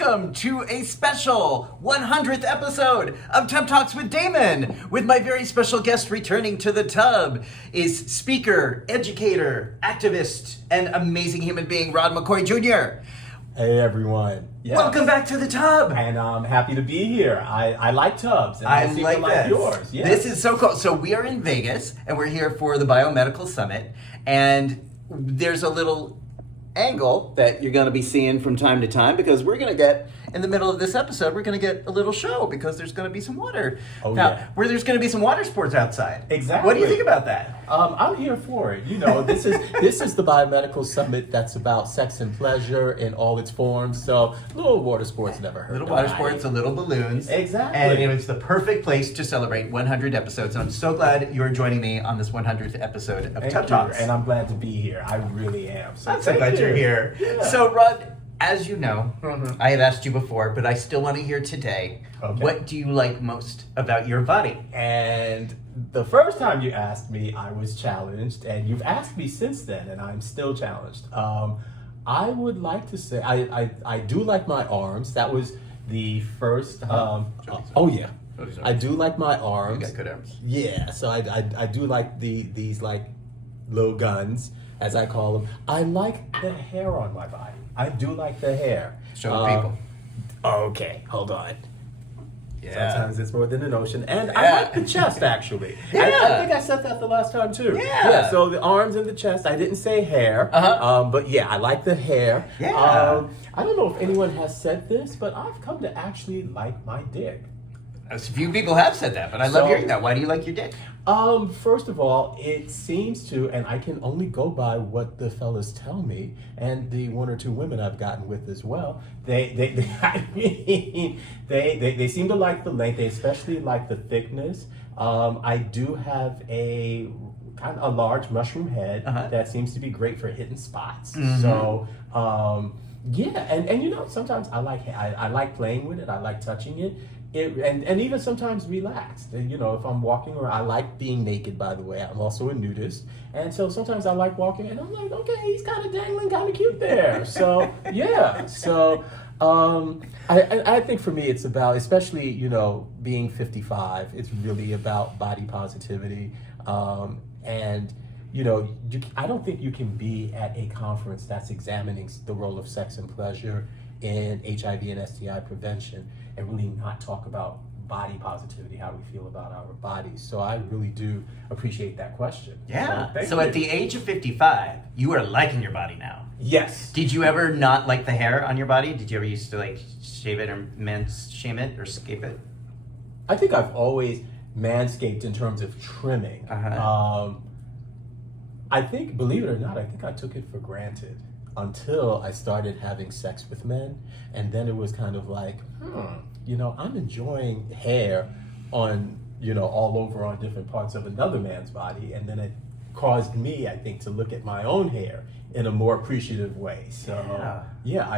welcome to a special 100th episode of Tub Talks with Damon, with my very special guest returning to the tub is speaker, educator, activist, and amazing human being, Rod McCoy Jr. Hey everyone. Yes. Welcome back to the tub. And I'm happy to be here. I like tubs. And I seem to like yours. Yes. This is so cool. So we are in Vegas and we're here for the Biomedical Summit, and there's a little angle that you're going to be seeing from time to time, because we're going to get, in the middle of this episode, we're going to get a little show because there's going to be some water. Where there's going to be some water sports outside. Exactly. What do you think about that? I'm here for it. You know, this is the Biomedical Summit that's about sex and pleasure in all its forms. So little water sports never hurt. Little water sports, a little balloons. Exactly. And it's the perfect place to celebrate 100 episodes. And I'm so glad you're joining me on this 100th episode of Tub Talks. And I'm glad to be here. I really am. So I'm so glad you're here. Yeah. So, Rod, as you know, I have asked you before, but I still want to hear today. Okay. What do you like most about your body? And the first time you asked me, I was challenged, and you've asked me since then, and I'm still challenged. I would like to say I do like my arms. That was the first. Oh yeah, I do like my arms. You got good arms. Yeah, so I do like these like little guns, as I call them. I like the hair on my body. I do like the hair. Show people. Okay, hold on. Yeah. Sometimes it's more than an ocean. And I like the chest, actually. Yeah. I think I said that the last time, too. Yeah. So the arms and the chest. I didn't say hair. But yeah, I like the hair. Yeah. I don't know if anyone has said this, but I've come to actually like my dick. A few people have said that, but I love hearing that. Why do you like your dick? First of all, it seems to, and I can only go by what the fellas tell me, and the one or two women I've gotten with as well. They seem to like the length. They especially like the thickness. I do have a kind of a large mushroom head that seems to be great for hitting spots. Mm-hmm. So. Yeah, and you know, sometimes I like playing with it. I like touching it. And even sometimes relaxed. You know, if I'm walking around, I like being naked, by the way. I'm also a nudist. And so sometimes I like walking and I'm like, okay, he's kind of dangling, kind of cute there. So, yeah. So, I think for me, it's about, especially, you know, being 55, it's really about body positivity. And, you know, I don't think you can be at a conference that's examining the role of sex and pleasure in HIV and STI prevention and really not talk about body positivity, how we feel about our bodies. So I really do appreciate that question. Yeah. So at the age of 55, you are liking your body now. Yes. Did you ever not like the hair on your body? Did you ever used to like shave it or manscape it or scape it? I think I've always manscaped in terms of trimming. I think, believe it or not, I think I took it for granted until I started having sex with men. And then it was kind of like, you know, I'm enjoying hair on, you know, all over on different parts of another man's body. And then it caused me, I think, to look at my own hair in a more appreciative way. So, yeah,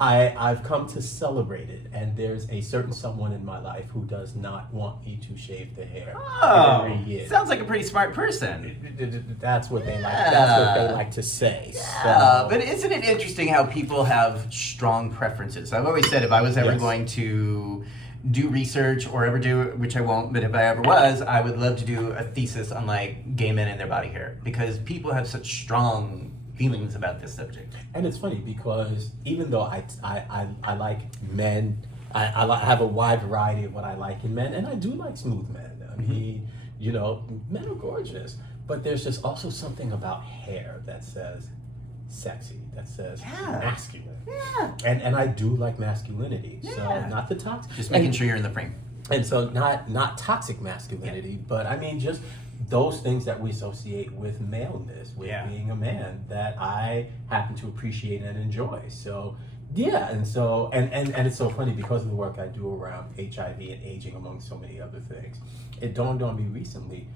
I've come to celebrate it, and there's a certain someone in my life who does not want me to shave the hair every year. Sounds like a pretty smart person. That's what they like. That's what they like to say. Yeah, but isn't it interesting how people have strong preferences? I've always said if I was ever going to do research or ever do, which I won't, but if I ever was, I would love to do a thesis on like gay men and their body hair, because people have such strong feelings about this subject. And it's funny because even though I like men, I have a wide variety of what I like in men, and I do like smooth men. I mean, you know, men are gorgeous, but there's just also something about hair that says sexy, that says masculine. Yeah. And I do like masculinity. Yeah. So not the toxic. Just making sure you're in the frame. And so not toxic masculinity, but I mean just those things that we associate with maleness, with being a man, that I happen to appreciate and enjoy. So yeah, and so and it's so funny because of the work I do around HIV and aging, among so many other things. It dawned on me recently,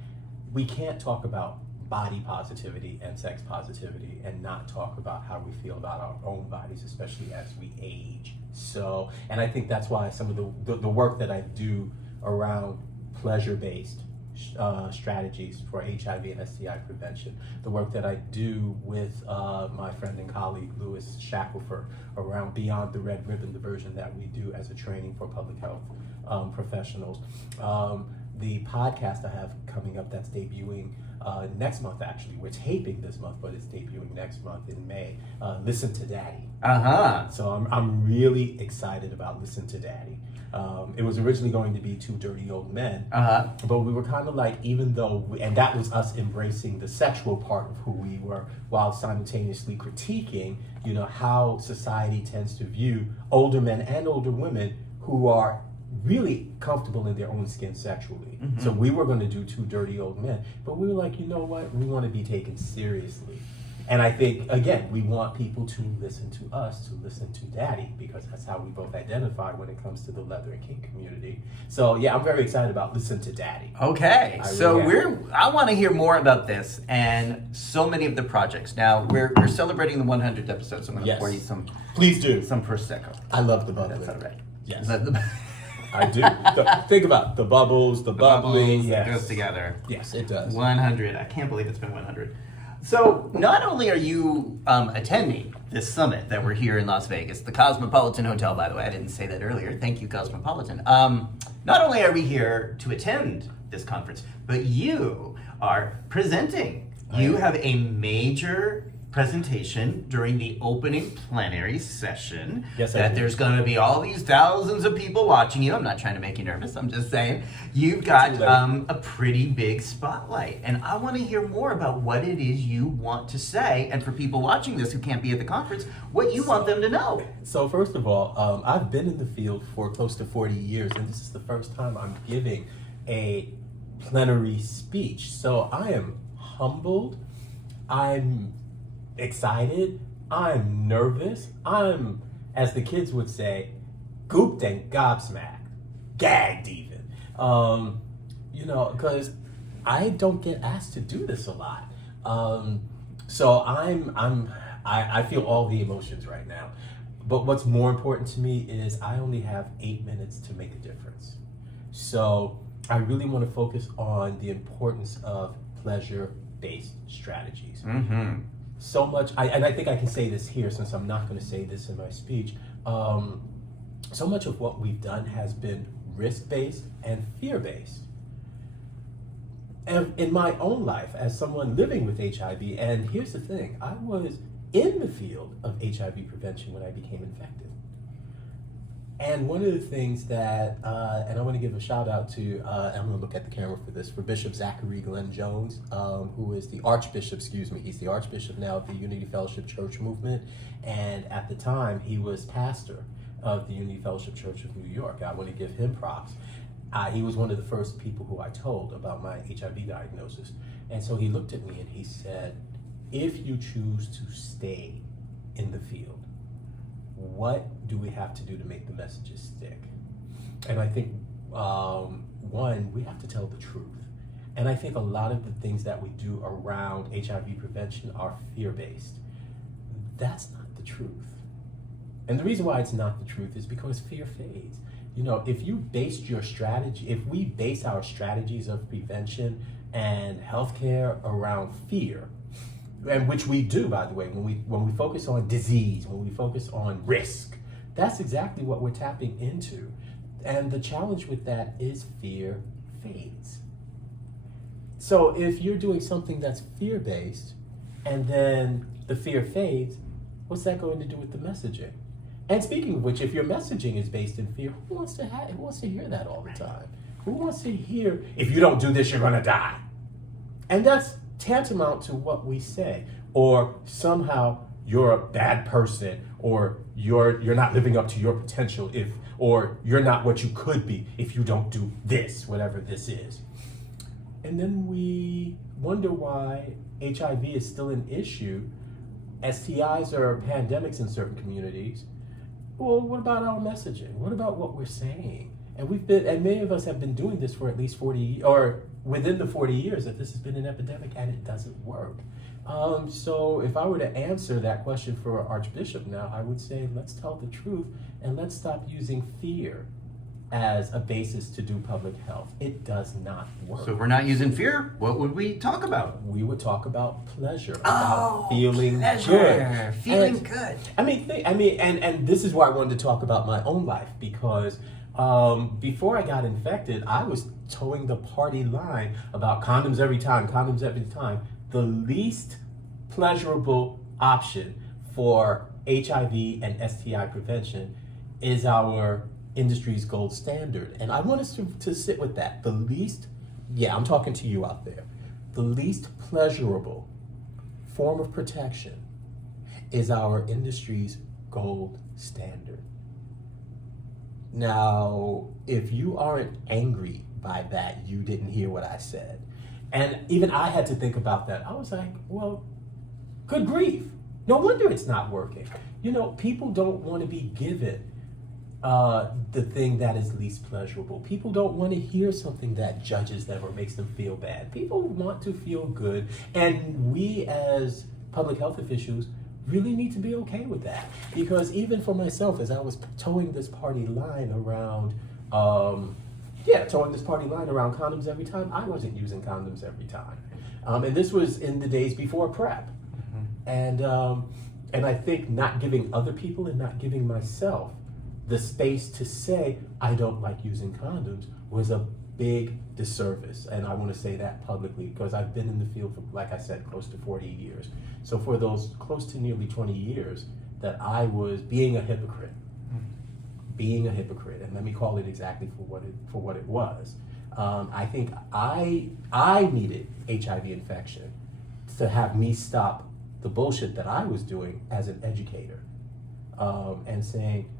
we can't talk about body positivity and sex positivity and not talk about how we feel about our own bodies, especially as we age. So, and I think that's why some of the work that I do around pleasure-based strategies for HIV and STI prevention. The work that I do with my friend and colleague Louis Shackelford around Beyond the Red Ribbon, the version that we do as a training for public health professionals. The podcast I have coming up that's debuting next month, actually. We're taping this month, but it's debuting next month in May. Listen to Daddy. So I'm really excited about Listen to Daddy. It was originally going to be Two Dirty Old Men, but we were kind of like, even though, and that was us embracing the sexual part of who we were, while simultaneously critiquing, you know, how society tends to view older men and older women who are really comfortable in their own skin sexually. So we were going to do Two Dirty Old Men, but we were like, you know what, we want to be taken seriously. And I think, again, we want people to listen to us, to listen to Daddy, because that's how we both identify when it comes to the leather and kink community. So yeah, I'm very excited about Listen to Daddy. Okay, I want to hear more about this and so many of the projects. Now, we're celebrating the 100th episode, so I'm going to pour you some... Please do. Some Prosecco. I love the bubbly. That's all right. Yes. I do. Think about the bubbles, the bubbly. Yes. It goes together. Yes, it does. 100. I can't believe it's been 100. So not only are you attending this summit that we're here in Las Vegas, the Cosmopolitan Hotel, by the way, I didn't say that earlier. Thank you, Cosmopolitan. Not only are we here to attend this conference, but you are presenting. You have a major presentation during the opening plenary session. Yes, that there's going to be all these thousands of people watching you. I'm not trying to make you nervous. I'm just saying you've got a pretty big spotlight, and I want to hear more about what it is you want to say, and for people watching this who can't be at the conference, what you want them to know. So first of all, I've been in the field for close to 40 years, and this is the first time I'm giving a plenary speech. So I am humbled. I'm excited, I'm nervous, I'm, as the kids would say, gooped and gobsmacked, gagged even. You know, because I don't get asked to do this a lot. So I feel all the emotions right now. But what's more important to me is I only have 8 minutes to make a difference. So I really want to focus on the importance of pleasure-based strategies. So much, and I think I can say this here since I'm not going to say this in my speech, so much of what we've done has been risk-based and fear-based. And in my own life, as someone living with HIV, and here's the thing, I was in the field of HIV prevention when I became infected. And one of the things that, and I want to give a shout out to, I'm going to look at the camera for this, for Bishop Zachary Glenn Jones, who is the Archbishop, he's the Archbishop now of the Unity Fellowship Church Movement. And at the time, he was pastor of the Unity Fellowship Church of New York. I want to give him props. He was one of the first people who I told about my HIV diagnosis. And so he looked at me and he said, if you choose to stay in the field, what do we have to do to make the messages stick? And I think, one, we have to tell the truth. And I think a lot of the things that we do around HIV prevention are fear-based. That's not the truth. And the reason why it's not the truth is because fear fades. You know, if you based your strategy, if we base our strategies of prevention and healthcare around fear, and which we do, by the way, when we focus on disease, when we focus on risk, that's exactly what we're tapping into. And the challenge with that is fear fades. So if you're doing something that's fear-based, and then the fear fades, what's that going to do with the messaging? And speaking of which, if your messaging is based in fear, who wants to hear that all the time? Who wants to hear, if you don't do this, you're gonna die? And that's tantamount to what we say, or somehow you're a bad person, or you're not living up to your potential, or you're not what you could be if you don't do this, whatever this is. And then we wonder why HIV is still an issue. STIs are pandemics in certain communities. Well, what about our messaging? What about what we're saying? And many of us have been doing this for at least 40, or within the 40 years that this has been an epidemic, and it doesn't work. So if I were to answer that question for Archbishop now, I would say, let's tell the truth and let's stop using fear as a basis to do public health. It does not work. So if we're not using fear, what would we talk about? We would talk about pleasure, about feeling pleasure. good. Feeling good. And this is why I wanted to talk about my own life, because before I got infected, I was towing the party line about condoms every time, condoms every time. The least pleasurable option for HIV and STI prevention is our industry's gold standard. And I want us to sit with that. The least, I'm talking to you out there, the least pleasurable form of protection is our industry's gold standard. Now, if you aren't angry by that, you didn't hear what I said. And even I had to think about that. I was like, well, good grief. No wonder it's not working. People don't want to be given the thing that is least pleasurable. People don't want to hear something that judges them or makes them feel bad. People want to feel good. And we as public health officials really need to be okay with that. Because even for myself, as I was towing this party line around, condoms every time, I wasn't using condoms every time. And this was in the days before PrEP. Mm-hmm. And I think not giving other people and not giving myself the space to say, I don't like using condoms, was a big disservice. And I want to say that publicly because I've been in the field for, like I said, close to 40 years. So for those close to nearly 20 years that I was being a hypocrite, and let me call it exactly for what it was. I think I needed HIV infection to have me stop the bullshit that I was doing as an educator, and saying,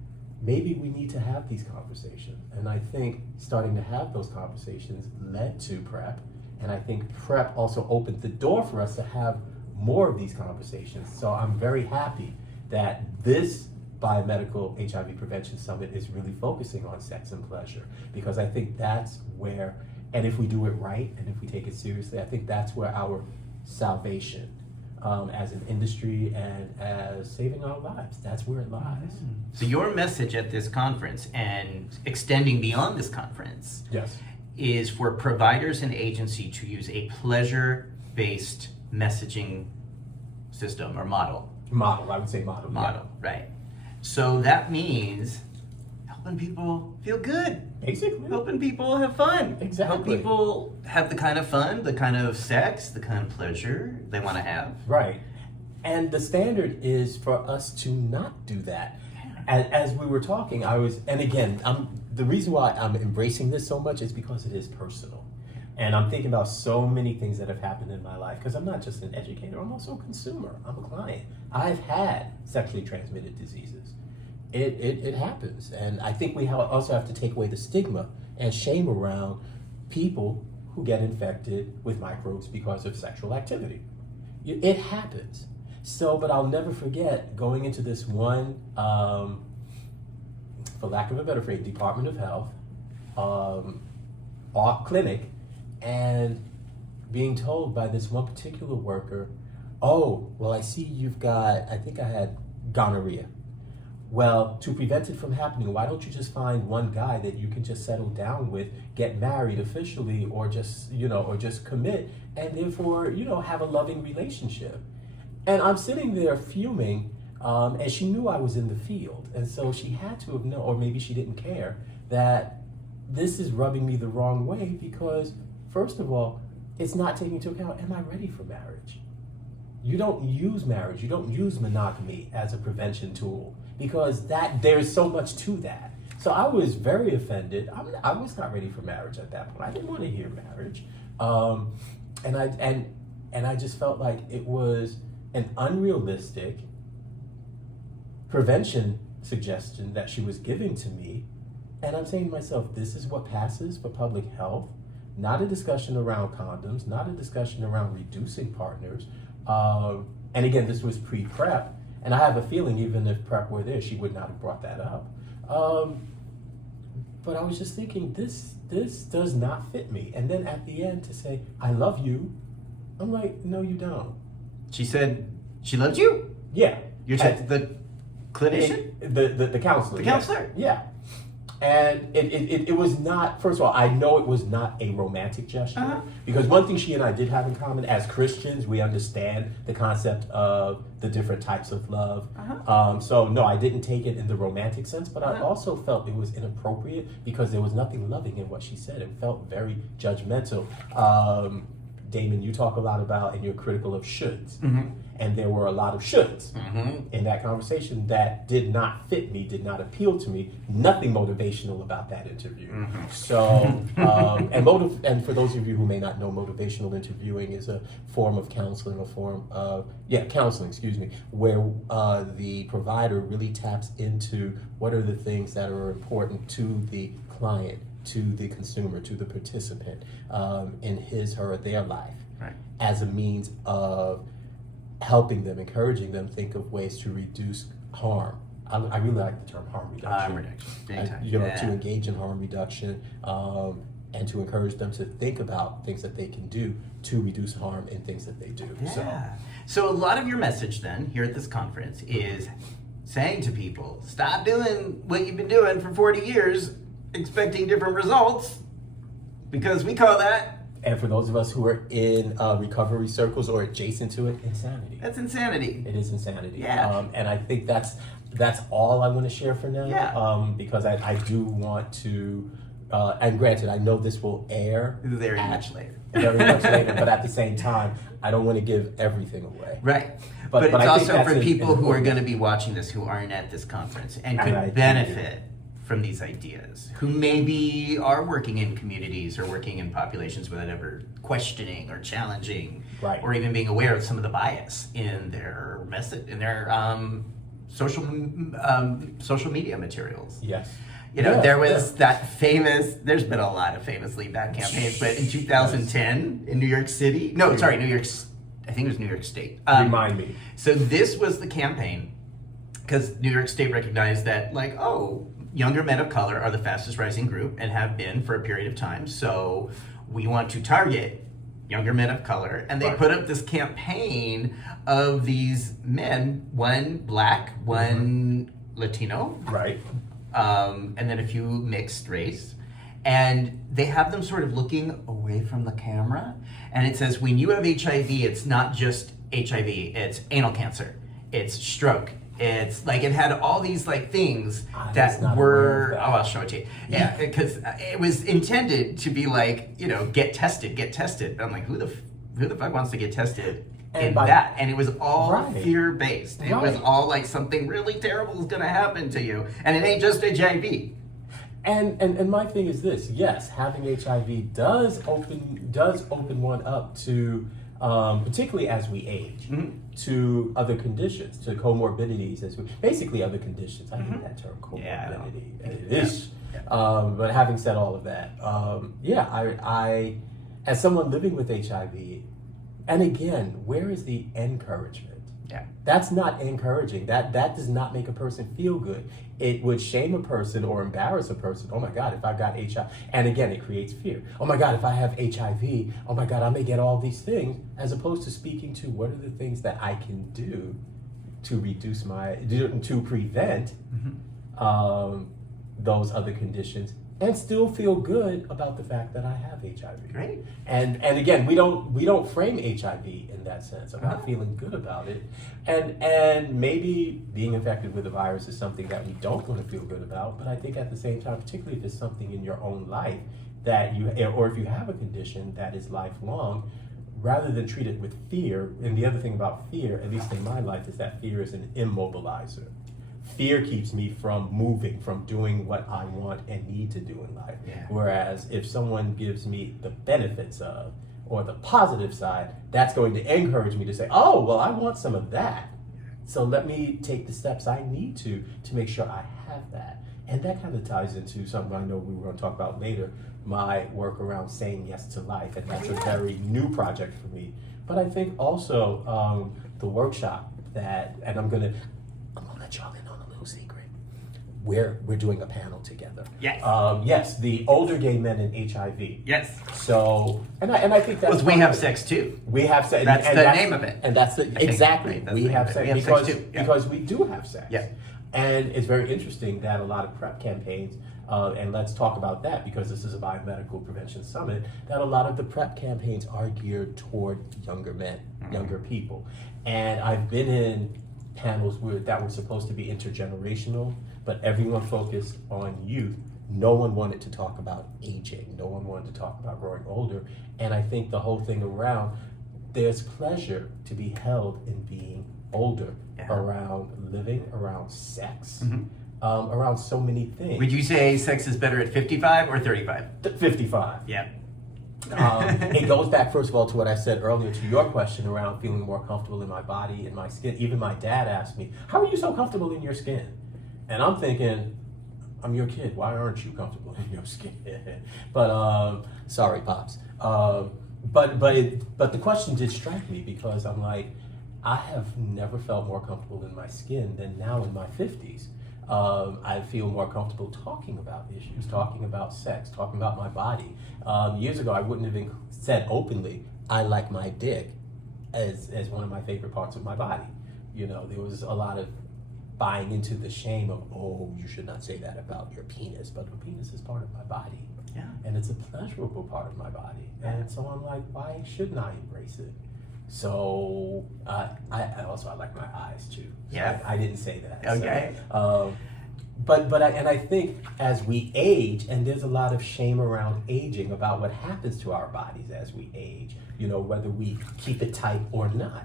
maybe we need to have these conversations. And I think starting to have those conversations led to PrEP. And I think PrEP also opened the door for us to have more of these conversations. So I'm very happy that this Biomedical HIV Prevention Summit is really focusing on sex and pleasure, because I think that's where, and if we do it right, and if we take it seriously, I think that's where our salvation as an industry and as saving our lives, that's where it lies. So your message at this conference and extending beyond this conference is for providers and agency to use a pleasure-based messaging system or model. I would say model. Right. So that means helping people feel good. Basically. Helping people have fun. Exactly. Help people have the kind of fun, the kind of sex, the kind of pleasure they want to have. Right. And the standard is for us to not do that. As we were talking, the reason why I'm embracing this so much is because it is personal. And I'm thinking about so many things that have happened in my life, because I'm not just an educator, I'm also a consumer. I'm a client. I've had sexually transmitted diseases. It happens. And I think we also have to take away the stigma and shame around people who get infected with microbes because of sexual activity. It happens. So, but I'll never forget going into this one, for lack of a better phrase, Department of Health, clinic, and being told by this one particular worker, oh, well, I see you've got, I think I had gonorrhea. Well, to prevent it from happening, why don't you just find one guy that you can just settle down with, get married officially, or just commit, and therefore, have a loving relationship. And I'm sitting there fuming, and she knew I was in the field. And so she had to have known, or maybe she didn't care, that this is rubbing me the wrong way because, first of all, it's not taking into account, am I ready for marriage? You don't use marriage, you don't use monogamy as a prevention tool, because there's so much to that. So I was very offended. I was not ready for marriage at that point. I didn't want to hear marriage. And I just felt like it was an unrealistic prevention suggestion that she was giving to me. And I'm saying to myself, this is what passes for public health, not a discussion around condoms, not a discussion around reducing partners. And again, this was pre-PrEP. And I have a feeling even if PrEP were there, she would not have brought that up. But I was just thinking, this does not fit me. And then at the end to say, I love you, I'm like, no, you don't. She said she loved you? Yeah. You're the clinician? The counselor. The counselor? Yeah. And it was not, first of all, I know it was not a romantic gesture, because one thing she and I did have in common, as Christians, we understand the concept of the different types of love. So no, I didn't take it in the romantic sense, but I also felt it was inappropriate because there was nothing loving in what she said. It felt very judgmental. Damon, you talk a lot about, and you're critical of shoulds. And there were a lot of shoulds in that conversation that did not fit me, did not appeal to me. Nothing motivational about that interview. So, and for those of you who may not know, motivational interviewing is a form of counseling, where the provider really taps into what are the things that are important to the client, to the consumer, to the participant in his, her, or their life, as a means of helping them, encouraging them think of ways to reduce harm. I really like the term harm reduction. To engage in harm reduction and to encourage them to think about things that they can do to reduce harm in things that they do. So a lot of your message then here at this conference is saying to people, stop doing what you've been doing for 40 years, expecting different results, because we call that, and for those of us who are in recovery circles or adjacent to it, insanity. That's insanity. It is insanity. Yeah. And I think that's all I want to share for now. Yeah. Because I do want to, and granted, I know this will air. Very much later. Very much later, but at the same time, I don't want to give everything away. Right. But it's also for people who are going to be watching this who aren't at this conference and could benefit from these ideas, who maybe are working in communities or working in populations without ever questioning or challenging, or even being aware of some of the bias in their message, in their social media materials. Yes. There was that famous, there's been a lot of famously bad campaigns, but in 2010 in New York City, I think it was New York State. Remind me. So this was the campaign, because New York State recognized that, younger men of color are the fastest rising group and have been for a period of time. So we want to target younger men of color. And they put up this campaign of these men, one black, one Latino. Right. And then a few mixed race. And they have them sort of looking away from the camera. And it says, when you have HIV, it's not just HIV, it's anal cancer, it's stroke. It's it had all these things that were, I'll show it to you. Yeah, because it was intended to be get tested. But I'm like, who the fuck wants to get tested in that? And it was all fear-based. It was all something really terrible is going to happen to you. And it ain't just HIV. And my thing is this, yes, having HIV does open one up to, particularly as we age, to other conditions, to comorbidities, basically other conditions. I hate that term, comorbidity. It is. But having said all of that, I, as someone living with HIV, and again, where is the encouragement? Yeah. That's not encouraging. That does not make a person feel good. It would shame a person or embarrass a person. Oh my God, if I've got HIV. And again, it creates fear. Oh my God, if I have HIV, oh my God, I may get all these things, as opposed to speaking to what are the things that I can do to reduce to prevent those other conditions and still feel good about the fact that I have HIV. Great. And again, we don't frame HIV in that sense about feeling good about it. And maybe being infected with a virus is something that we don't want to feel good about, but I think at the same time, particularly if it's something in your own life that or if you have a condition that is lifelong, rather than treat it with fear, and the other thing about fear, at least in my life, is that fear is an immobilizer. Fear keeps me from moving, from doing what I want and need to do in life. Yeah. Whereas if someone gives me the benefits of, or the positive side, that's going to encourage me to say, oh, well, I want some of that. So let me take the steps I need to make sure I have that. And that kind of ties into something I know we were going to talk about later, my work around saying yes to life. And that's a very new project for me. But I think also the workshop and I'm going to let y'all in on a little secret. We're doing a panel together. Yes. Yes, the older gay men in HIV. Yes. So, and I think that's because we have sex too. We have sex. That's the name of it. And that's exactly. Right, we have sex sex too. Yeah. Because we do have sex. Yeah. And it's very interesting that a lot of PrEP campaigns And let's talk about that, because this is a biomedical prevention summit, that a lot of the PrEP campaigns are geared toward younger men, younger people. And I've been in panels that were supposed to be intergenerational, but everyone focused on youth. No one wanted to talk about aging. No one wanted to talk about growing older. And I think the whole thing around, there's pleasure to be held in being older, around living, around sex, around so many things. Would you say sex is better at 55 or 35? 55. Yeah. It goes back, first of all, to what I said earlier, to your question around feeling more comfortable in my body, in my skin. Even my dad asked me, how are you so comfortable in your skin? And I'm thinking, I'm your kid. Why aren't you comfortable in your skin? But sorry, Pops. But the question did strike me, because I'm like, I have never felt more comfortable in my skin than now in my 50s. I feel more comfortable talking about issues, talking about sex, talking about my body. Years ago, I wouldn't have said openly, I like my dick as one of my favorite parts of my body. You know, there was a lot of buying into the shame of, oh, you should not say that about your penis, but the penis is part of my body. Yeah. And it's a pleasurable part of my body. And so I'm like, why shouldn't I embrace it? So I like my eyes too. So Yeah. I didn't say that. Okay. So, but I think as we age, and there's a lot of shame around aging, about what happens to our bodies as we age, you know, whether we keep it tight or not.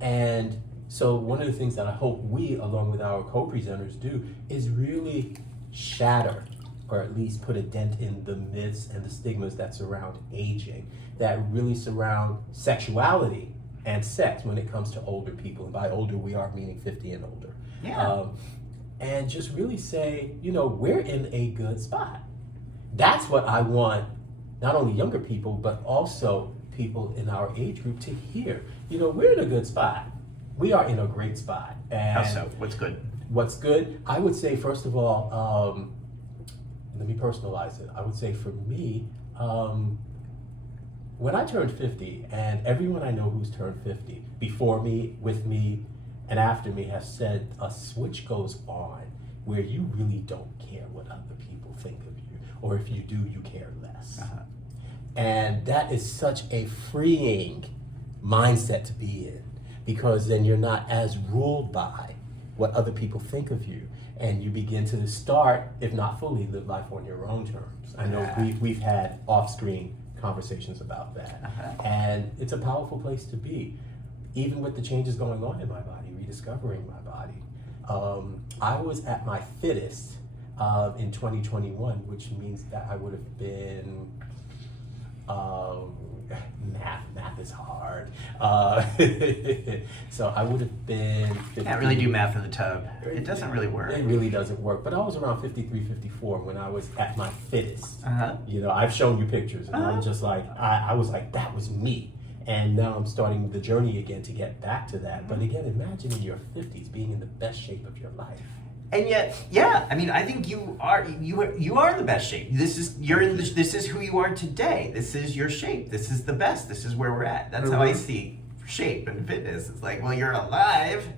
And so one of the things that I hope we, along with our co-presenters, do is really shatter, or at least put a dent in the myths and the stigmas that surround aging, that really surround sexuality and sex when it comes to older people. And by older, we are meaning 50 and older. Yeah. And just really say, you know, we're in a good spot. That's what I want, not only younger people, but also people in our age group to hear. You know, we're in a good spot. We are in a great spot. And How so? What's good? What's good? I would say, first of all, let me personalize it. I would say for me, when I turned 50, and everyone I know who's turned 50, before me, with me, and after me, has said a switch goes on where you really don't care what other people think of you, or if you do, you care less. And that is such a freeing mindset to be in, because then you're not as ruled by what other people think of you, and you begin to start, if not fully, live life on your own terms. I know we've had off-screen conversations about that, and it's a powerful place to be. Even with the changes going on in my body, rediscovering my body. I was at my fittest in 2021, which means that I would have been, math is hard. So I would have been 50, Can't really do math in the tub. It doesn't really work. It really doesn't work. But I was around 53, 54 when I was at my fittest. You know, I've shown you pictures, and I'm just like, I was like, that was me. And now I'm starting the journey again to get back to that. But again, imagine in your 50s being in the best shape of your life. And yet, yeah, I mean, I think you are the best shape. This is who you are today. This is your shape. This is the best. This is where we're at. That's how I see shape and fitness. It's like, well, you're alive.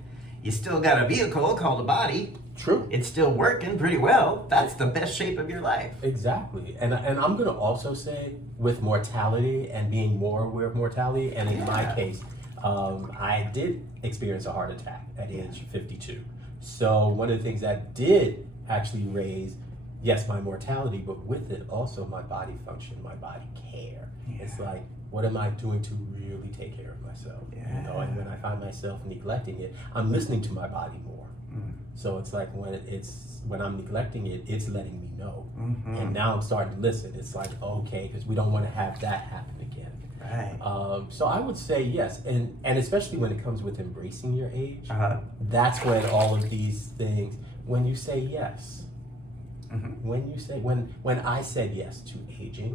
You still got a vehicle called a body. True. It's still working pretty well. That's the best shape of your life. Exactly. And I'm going to also say, with mortality and being more aware of mortality, and in my case, I did experience a heart attack at age 52. So one of the things that did actually raise, yes, my mortality, but with it also my body function, my body care. It's like, what am I doing to really take care of myself? You know, and when I find myself neglecting it, I'm listening to my body more. So it's like when I'm neglecting it, it's letting me know. And now I'm starting to listen. It's like, okay, because we don't want to have that happen again. Right. So I would say yes, and especially when it comes with embracing your age, that's when all of these things, when you say yes, when I said yes to aging,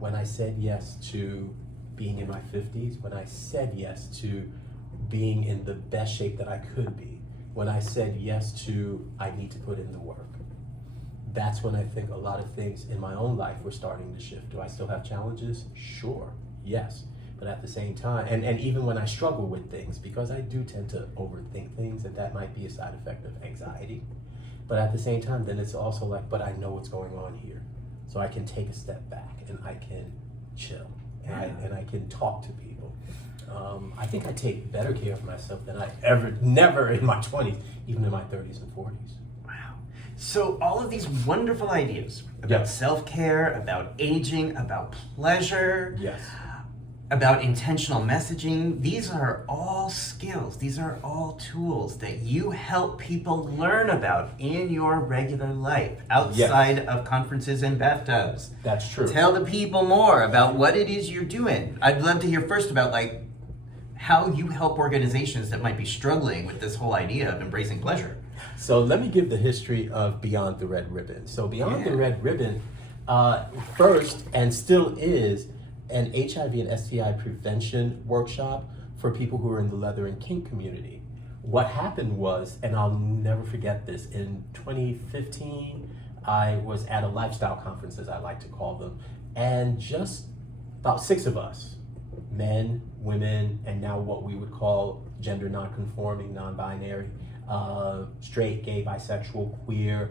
when I said yes to being in my 50s, when I said yes to being in the best shape that I could be, when I said yes to, I need to put in the work. That's when I think a lot of things in my own life were starting to shift. Do I still have challenges? Sure, yes. But at the same time, and even when I struggle with things, because I do tend to overthink things, and that might be a side effect of anxiety. But at the same time, then it's also like, but I know what's going on here. So I can take a step back and I can chill and I can talk to people. I think I take better care of myself than I never in my 20s, even in my 30s and 40s. Wow. So all of these wonderful ideas about self-care, about aging, about pleasure, Yes. about intentional messaging, these are all skills, these are all tools that you help people learn about in your regular life, outside of conferences and bathtubs. That's true. Tell the people more about what it is you're doing. I'd love to hear first about like how you help organizations that might be struggling with this whole idea of embracing pleasure. So let me give the history of Beyond the Red Ribbon. So Beyond the Red Ribbon, first and still is an HIV and STI prevention workshop for people who are in the leather and kink community. What happened was, and I'll never forget this, in 2015, I was at a lifestyle conference, as I like to call them, and just about 6 of us, men, women, and now what we would call gender non-conforming, non-binary, straight, gay, bisexual, queer,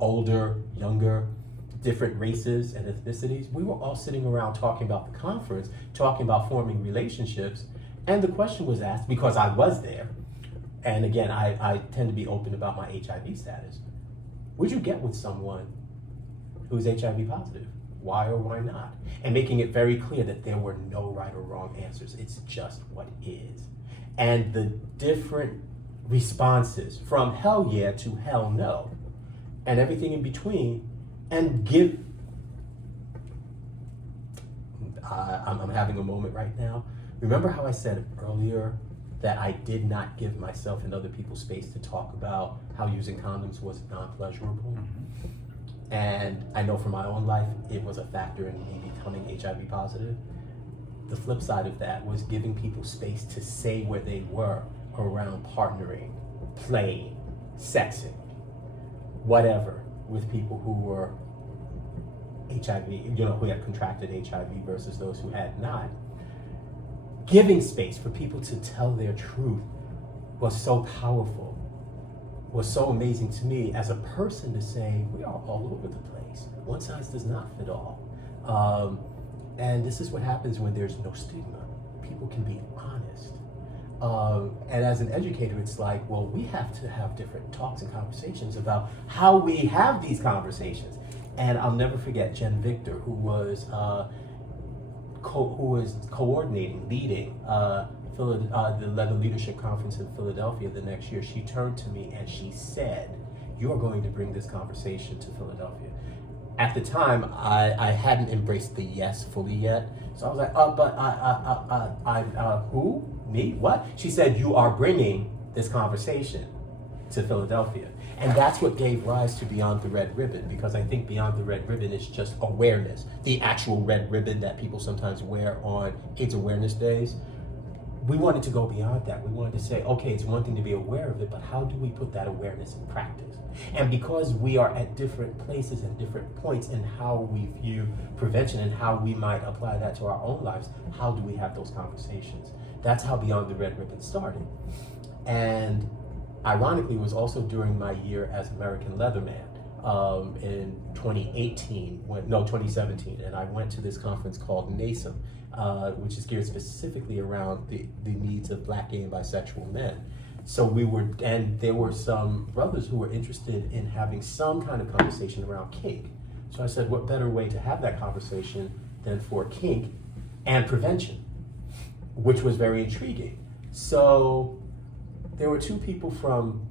older, younger, different races and ethnicities. We were all sitting around talking about the conference, talking about forming relationships, and the question was asked, because I was there, and again, I tend to be open about my HIV status. Would you get with someone who's HIV positive? Why or why not? And making it very clear that there were no right or wrong answers. It's just what is. And the different responses from hell yeah to hell no, and everything in between, and I'm having a moment right now. Remember how I said earlier that I did not give myself and other people space to talk about how using condoms was non-pleasurable? Mm-hmm. And I know from my own life, it was a factor in me becoming HIV positive. The flip side of that was giving people space to say where they were around partnering, playing, sexing, whatever, with people who were HIV, who had contracted HIV versus those who had not. Giving space for people to tell their truth was so powerful, was so amazing to me as a person to say, we are all over the place. One size does not fit all. And this is what happens when there's no stigma. People can be honest. And as an educator, it's like, well, we have to have different talks and conversations about how we have these conversations. And I'll never forget Jen Victor, who was coordinating, leading the Leather Leadership Conference in Philadelphia the next year. She turned to me and she said, "You are going to bring this conversation to Philadelphia." At the time, I hadn't embraced the yes fully yet. So I was like, who? Me? What? She said, "You are bringing this conversation to Philadelphia." And that's what gave rise to Beyond the Red Ribbon, because I think Beyond the Red Ribbon is just awareness. The actual red ribbon that people sometimes wear on AIDS awareness days. We wanted to go beyond that. We wanted to say, okay, it's one thing to be aware of it, but how do we put that awareness in practice? And because we are at different places and different points in how we view prevention and how we might apply that to our own lives, how do we have those conversations? That's how Beyond the Red Ribbon started. And ironically, it was also during my year as American Leatherman in 2017, and I went to this conference called NASM, which is geared specifically around the needs of Black, gay, and bisexual men. So there were some brothers who were interested in having some kind of conversation around kink. So I said, what better way to have that conversation than for kink and prevention, which was very intriguing. So there were 2 people from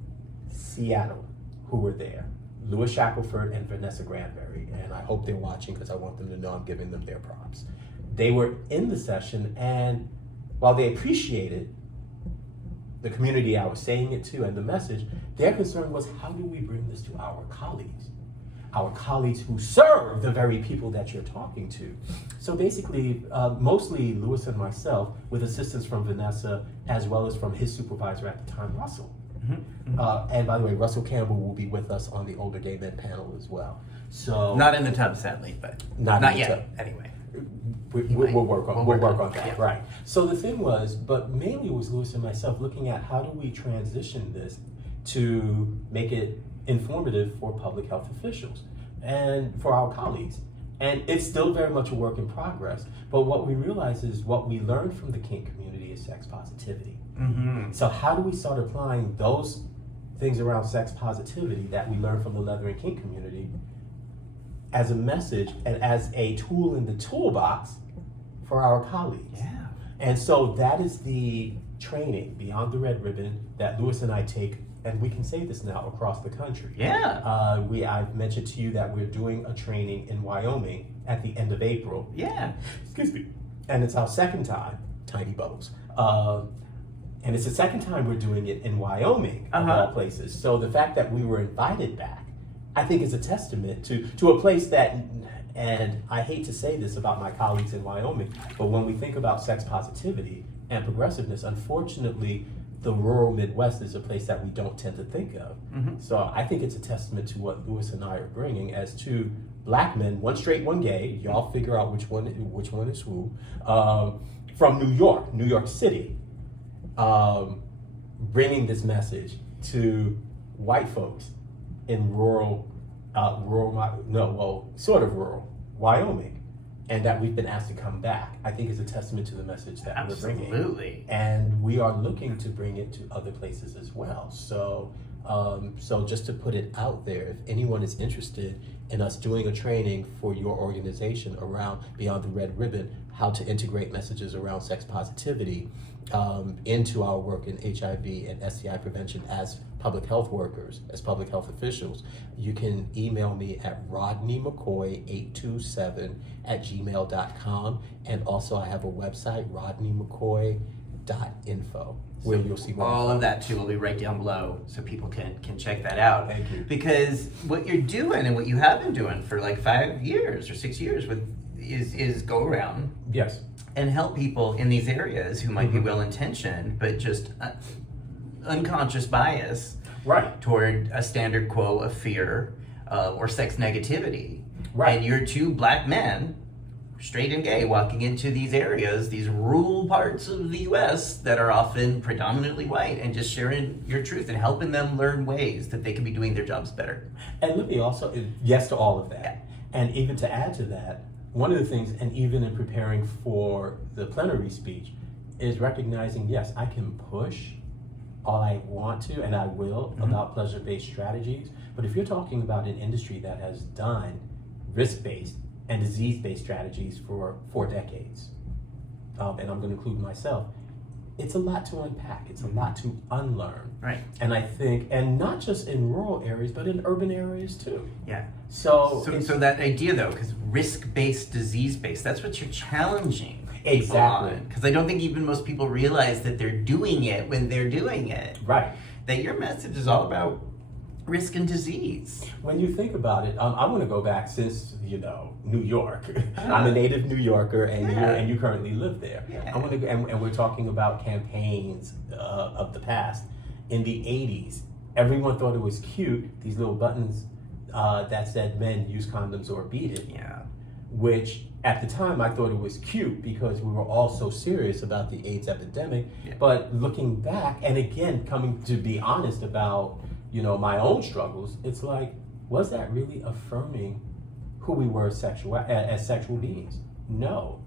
Seattle who were there, Louis Shackelford and Vanessa Granberry, and I hope they're watching because I want them to know I'm giving them their props. They were in the session, and while they appreciated the community I was saying it to and the message, their concern was, how do we bring this to our colleagues who serve the very people that you're talking to? So basically, mostly Louis and myself, with assistance from Vanessa, as well as from his supervisor at the time, Russell. Mm-hmm. And by the way, Russell Campbell will be with us on the older gay men panel as well. So not in the tub, sadly, but not yet. Anyway. We'll work on that, yeah. Right. So the thing was, but mainly it was Louis and myself looking at how do we transition this to make it informative for public health officials and for our colleagues. And it's still very much a work in progress. But what we realize is what we learned from the kink community is sex positivity. Mm-hmm. So how do we start applying those things around sex positivity that we learned from the leather and kink community as a message and as a tool in the toolbox for our colleagues? Yeah. And so that is the training Beyond the Red Ribbon that Louis and I take, and we can say this now across the country. Yeah. I've mentioned to you that we're doing a training in Wyoming at the end of April. Yeah. Excuse me. And it's our second time, Tiny Bubbles. And it's the second time we're doing it in Wyoming, of all places. So the fact that we were invited back, I think is a testament to a place that, and I hate to say this about my colleagues in Wyoming, but when we think about sex positivity and progressiveness, unfortunately, the rural Midwest is a place that we don't tend to think of. Mm-hmm. So I think it's a testament to what Louis and I are bringing as two black men, one straight, one gay. Y'all figure out which one is who. From New York City, bringing this message to white folks in sort of rural Wyoming. And that we've been asked to come back, I think is a testament to the message that we're bringing. Absolutely. And we are looking to bring it to other places as well. So, so just to put it out there, if anyone is interested in us doing a training for your organization around Beyond the Red Ribbon, how to integrate messages around sex positivity into our work in HIV and STI prevention as public health workers, as public health officials, you can email me at rodneymccoy827@gmail.com. And also I have a website, rodneymccoy.info, where you'll see all of that too will be right down below so people can check that out. Thank you. Because what you're doing and what you have been doing for like 5 years or 6 years is go around Yes. and help people in these areas who might be well-intentioned but just unconscious bias toward a standard quo of fear or sex negativity. Right. And you're two black men, straight and gay, walking into these areas, these rural parts of the U.S. that are often predominantly white, and just sharing your truth and helping them learn ways that they can be doing their jobs better. And let me also, yes to all of that. Yeah. And even to add to that, one of the things, and even in preparing for the plenary speech, is recognizing, yes, I can push all I want to, and I will, about pleasure-based strategies. But if you're talking about an industry that has done risk-based and disease-based strategies for 4 decades, and I'm going to include myself, it's a lot to unpack. It's a lot to unlearn. Right. And I think, and not just in rural areas, but in urban areas too. Yeah. So that idea though, because risk-based, disease-based, that's what you're challenging. Exactly. Because I don't think even most people realize that they're doing it when they're doing it. Right. That your message is all about risk and disease. When you think about it, I want to go back since, New York. I'm a native New Yorker, and you currently live there. Yeah. I want to, and we're talking about campaigns of the past. In the 80s, everyone thought it was cute, these little buttons that said men use condoms or beat it. Yeah. Which at the time I thought it was cute because we were all so serious about the AIDS epidemic. Yeah. But looking back, and again, coming to be honest about, my own struggles, it's like, was that really affirming who we were as sexual beings? No.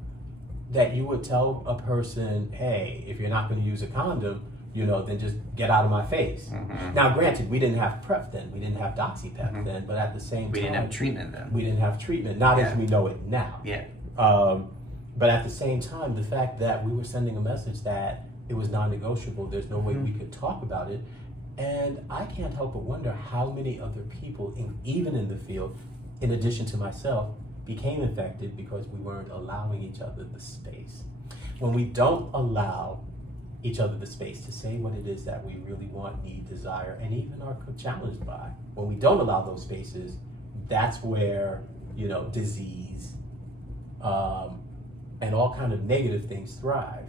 That you would tell a person, hey, if you're not going to use a condom, then just get out of my face. Mm-hmm. Now, granted, we didn't have PrEP then. We didn't have DoxyPep then, but at the same time... We didn't have treatment then. We didn't have treatment, not as we know it now. Yeah. But at the same time, the fact that we were sending a message that it was non-negotiable, there's no way we could talk about it. And I can't help but wonder how many other people, even in the field, in addition to myself, became infected because we weren't allowing each other the space. When we don't allow each other the space to say what it is that we really want, need, desire, and even are challenged by, when we don't allow those spaces, that's where, disease and all kind of negative things thrive.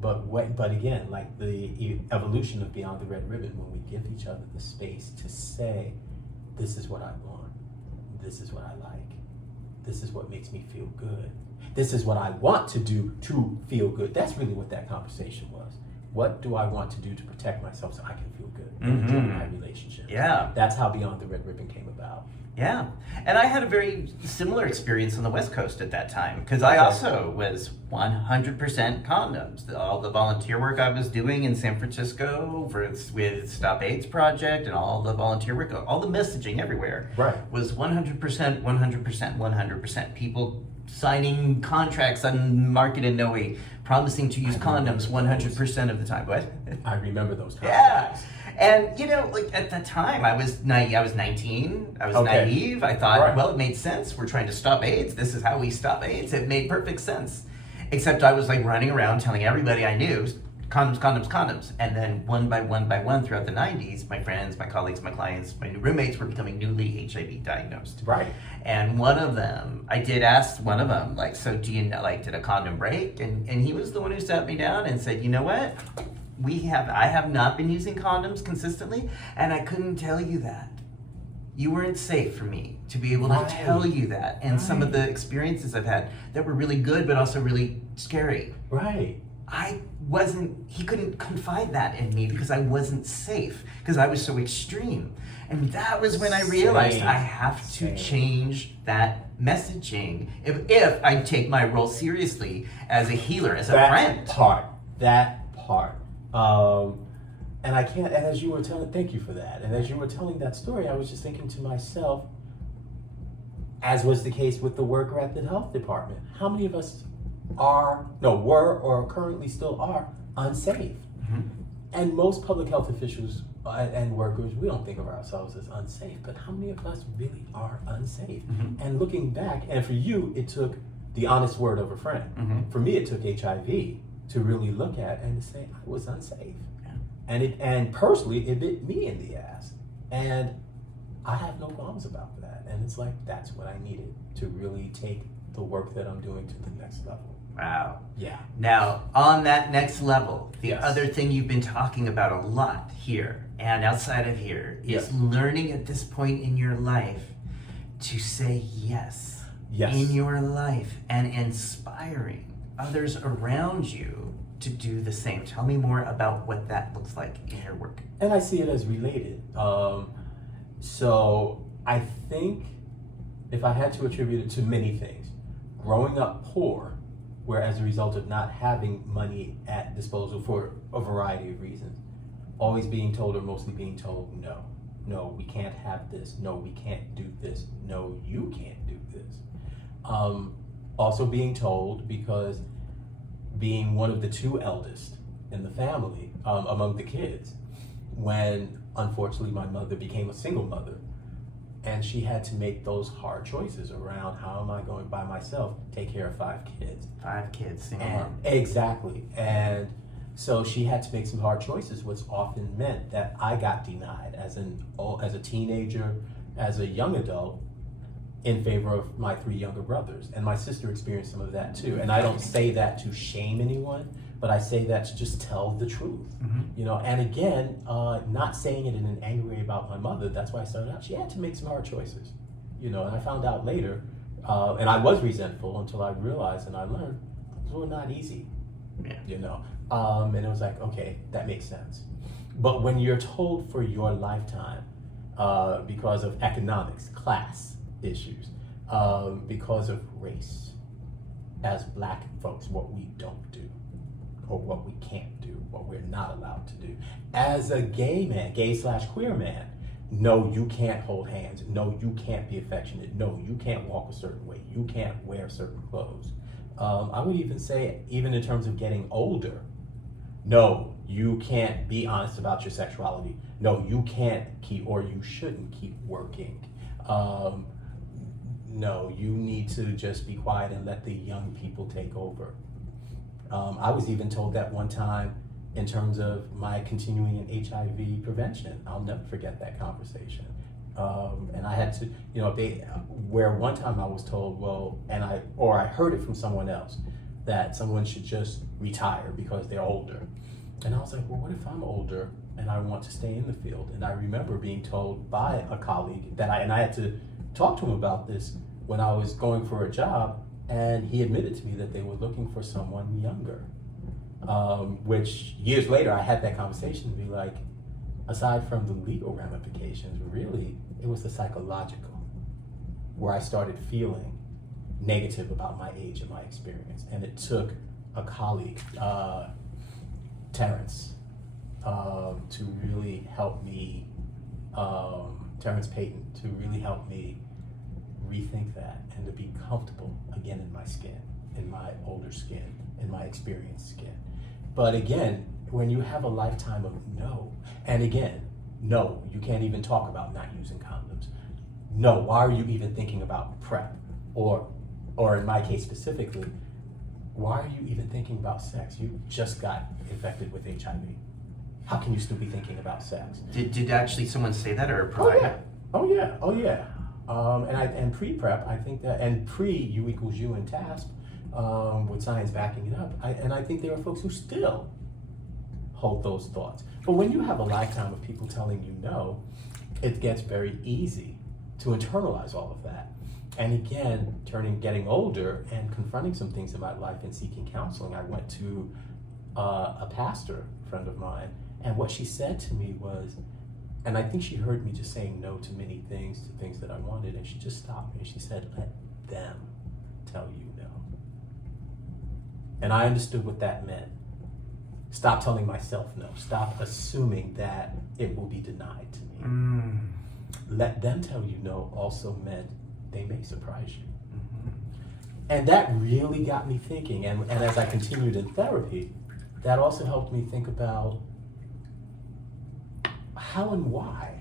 But again, like the evolution of Beyond the Red Ribbon, when we give each other the space to say, this is what I want, this is what I like, this is what makes me feel good, this is what I want to do to feel good. That's really what that conversation was. what do I want to do to protect myself so I can feel good and enjoy my relationship? Yeah. That's how Beyond the Red Ribbon came about. Yeah. And I had a very similar experience on the West Coast at that time, because I also was 100% condoms. All the volunteer work I was doing in San Francisco with Stop AIDS Project and all the volunteer work, all the messaging everywhere was 100%, 100%, 100%. People signing contracts on Market and Noe, promising to use condoms 100% of the time. What? I remember those times. Yeah. And, you know, like at the time, I was naive. I was 19. I was naive. I thought, well, it made sense. We're trying to stop AIDS. This is how we stop AIDS. It made perfect sense. Except I was like running around telling everybody I knew, condoms, condoms, condoms. And then one by one throughout the 90s, my friends, my colleagues, my clients, my new roommates were becoming newly HIV diagnosed. Right. And one of them, I did ask one of them, like, so do you know, like, did a condom break? And he was the one who sat me down and said, you know what? I have not been using condoms consistently, and I couldn't tell you that. You weren't safe for me to be able to tell you that. And some of the experiences I've had that were really good, but also really scary. Right. He couldn't confide that in me because I wasn't safe, because I was so extreme. And that was when I realized I have to change that messaging if I take my role seriously as a healer, as a friend. That part. And I can't, and as you were telling, thank you for that. And as you were telling that story, I was just thinking to myself, as was the case with the worker at the health department, how many of us were or currently still are unsafe? Mm-hmm. And most public health officials and workers, we don't think of ourselves as unsafe, but how many of us really are unsafe? Mm-hmm. And looking back, and for you, it took the honest word of a friend. Mm-hmm. For me, it took HIV to really look at and to say I was unsafe. Yeah. And personally, it bit me in the ass. And I have no qualms about that. And it's like, that's what I needed to really take the work that I'm doing to the next level. Wow. Yeah. Now, on that next level, the other thing you've been talking about a lot here and outside of here is learning at this point in your life to say yes in your life and inspiring others around you to do the same. Tell me more about what that looks like in your work. And I see it as related. So I think if I had to attribute it to many things, growing up poor, where as a result of not having money at disposal for a variety of reasons, always being told or mostly being told, no, we can't have this. No, we can't do this. No, you can't do this. Also being told, because being one of the two eldest in the family, among the kids, when unfortunately my mother became a single mother, and she had to make those hard choices around how am I going by myself, take care of 5 kids. 5 kids, single mom. Exactly. And so she had to make some hard choices, which often meant that I got denied as a teenager, as a young adult, in favor of my 3 younger brothers. And my sister experienced some of that too. And I don't say that to shame anyone, but I say that to just tell the truth. Mm-hmm. And again, not saying it in an angry way about my mother. That's why I started out. She had to make some hard choices, and I found out later, and I was resentful until I realized and I learned those were not easy, and it was like, okay, that makes sense. But when you're told for your lifetime, because of economics, class issues, because of race, as Black folks, what we don't do, or what we can't do, what we're not allowed to do. As a gay man, gay/queer man, no, you can't hold hands. No, you can't be affectionate. No, you can't walk a certain way. You can't wear certain clothes. I would even say, even in terms of getting older, no, you can't be honest about your sexuality. No, you can't keep, or you shouldn't keep working. No, you need to just be quiet and let the young people take over. I was even told that one time in terms of my continuing in HIV prevention. I'll never forget that conversation. And I had to, where one time I was told, I heard it from someone else, that someone should just retire because they're older. And I was like, well, what if I'm older and I want to stay in the field? And I remember being told by a colleague that I had to talk to him about this when I was going for a job, and he admitted to me that they were looking for someone younger. which years later I had that conversation and be like, aside from the legal ramifications, really, it was the psychological, where I started feeling negative about my age and my experience. And it took a colleague, Terrence, to really help me, Terrence Payton, to really help me rethink that and to be comfortable again in my skin, in my older skin, in my experienced skin. But again, when you have a lifetime of no, and again, no, you can't even talk about not using condoms. No, why are you even thinking about PrEP? Or in my case specifically, why are you even thinking about sex? You just got infected with HIV. How can you still be thinking about sex? Did actually someone say that or Oh yeah. And pre-PrEP, I think that, and U equals U in TASP, with science backing it up. I think there are folks who still hold those thoughts. But when you have a lifetime of people telling you no, it gets very easy to internalize all of that. And again, getting older and confronting some things in my life and seeking counseling, I went to a pastor friend of mine, and what she said to me was, and I think she heard me just saying no to many things, to things that I wanted, and she just stopped me and she said, let them tell you no. And I understood what that meant. Stop telling myself no. Stop assuming that it will be denied to me. Let them tell you no also meant they may surprise you. And that really got me thinking. And as I continued in therapy, that also helped me think about how and why